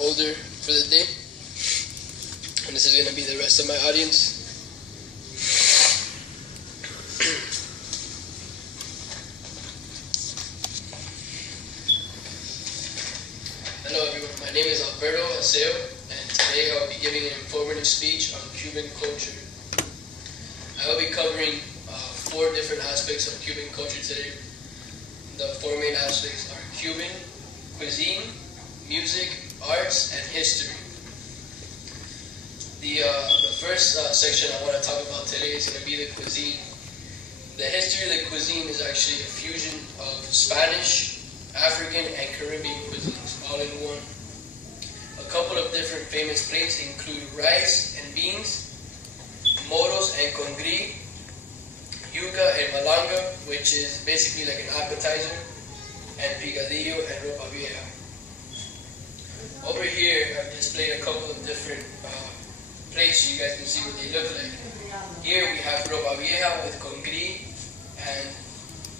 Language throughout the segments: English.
Older for the day, and this is going to be the rest of my audience. Hello everyone, my name is Alberto Asseo, and today I will be giving an informative speech on Cuban culture. I will be covering 4 different aspects of Cuban culture today. The 4 main aspects are Cuban cuisine, music, arts, and history. The first section I want to talk about today is going to be the cuisine. The history of the cuisine is actually a fusion of Spanish, African, and Caribbean cuisines, all in one. A couple of different famous plates include rice and beans, moros and congri, yuca and malanga, which is basically like an appetizer, and picadillo and ropa vieja. Over here, I've displayed a couple of different plates so you guys can see what they look like. Here we have ropa vieja with congri and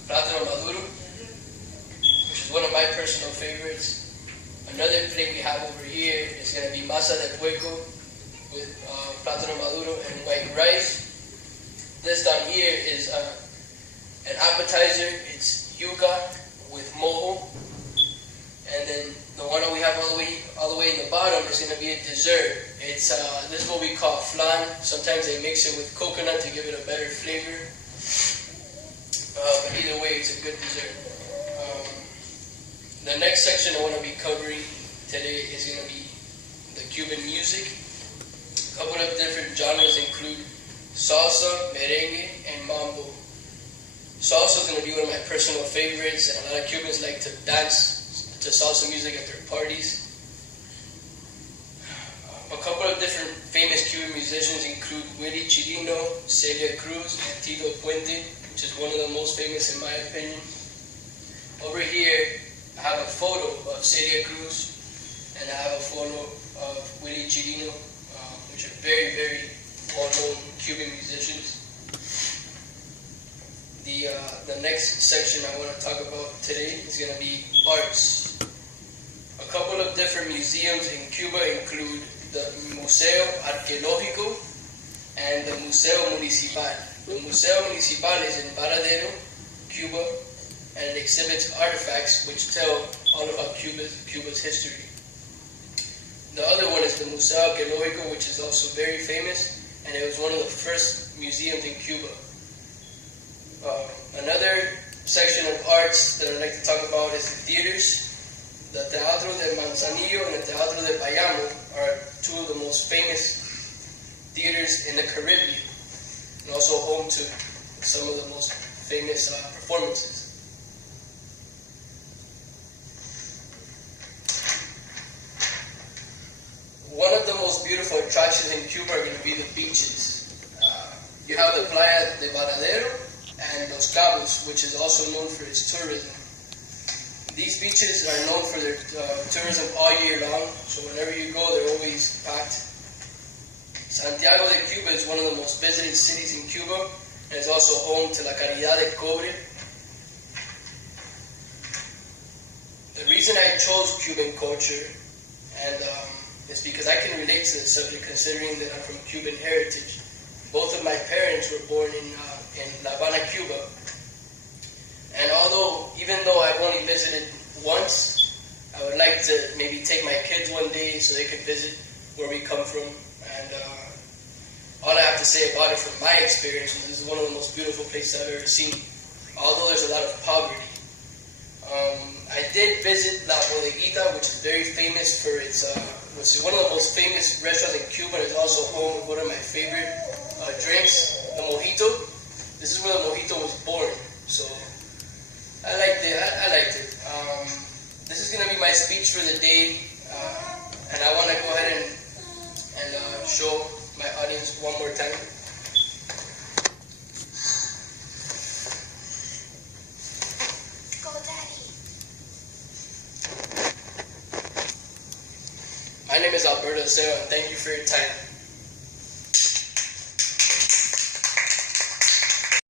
plátano maduro, which is one of my personal favorites. Another plate we have over here is going to be masa de puerco with plátano maduro and white rice. This down here is an appetizer. It's yuca with mojo. And then the one that we have all the way in the bottom is going to be a dessert. It's this is what we call flan. Sometimes they mix it with coconut to give it a better flavor. But either way, it's a good dessert. The next section I want to be covering today is going to be the Cuban music. A couple of different genres include salsa, merengue, and mambo. Salsa is going to be one of my personal favorites, and a lot of Cubans like to dance to salsa music at their parties. A couple of different famous Cuban musicians include Willie Chirino, Celia Cruz, and Tito Puente, which is one of the most famous in my opinion. Over here, I have a photo of Celia Cruz, and I have a photo of Willie Chirino, which are very, very well-known Cuban musicians. The next section I want to talk about today is going to be arts. A couple of different museums in Cuba include the Museo Arqueológico and the Museo Municipal. The Museo Municipal is in Varadero, Cuba, and it exhibits artifacts which tell all about Cuba's history. The other one is the Museo Arqueológico, which is also very famous, and it was one of the first museums in Cuba. Another section of arts that I'd like to talk about is the theaters. The Teatro de Manzanillo and the Teatro de Bayamo are 2 of the most famous theaters in the Caribbean, and also home to some of the most famous performances. One of the most beautiful attractions in Cuba are going to be the beaches. You have the Playa de Varadero and Los Cabos, which is also known for its tourism. These beaches are known for their tourism all year long, so whenever you go, they're always packed. Santiago de Cuba is one of the most visited cities in Cuba, and is also home to La Caridad de Cobre. The reason I chose Cuban culture is because I can relate to the subject, considering that I'm from Cuban heritage. Both of my parents were born in La Habana, Cuba. And even though I've only visited once, I would like to maybe take my kids one day so they could visit where we come from. And all I have to say about it from my experience is this is one of the most beautiful places I've ever seen, although there's a lot of poverty. I did visit La Bodeguita, which is very famous for its, which is one of the most famous restaurants in Cuba, and it's also home of one of my favorite drinks, the mojito. This is where the mojito was born, so I liked it. This is going to be my speech for the day, and I want to go ahead and show my audience one more time. Go, Daddy. My name is Alberto Asseo, and thank you for your time.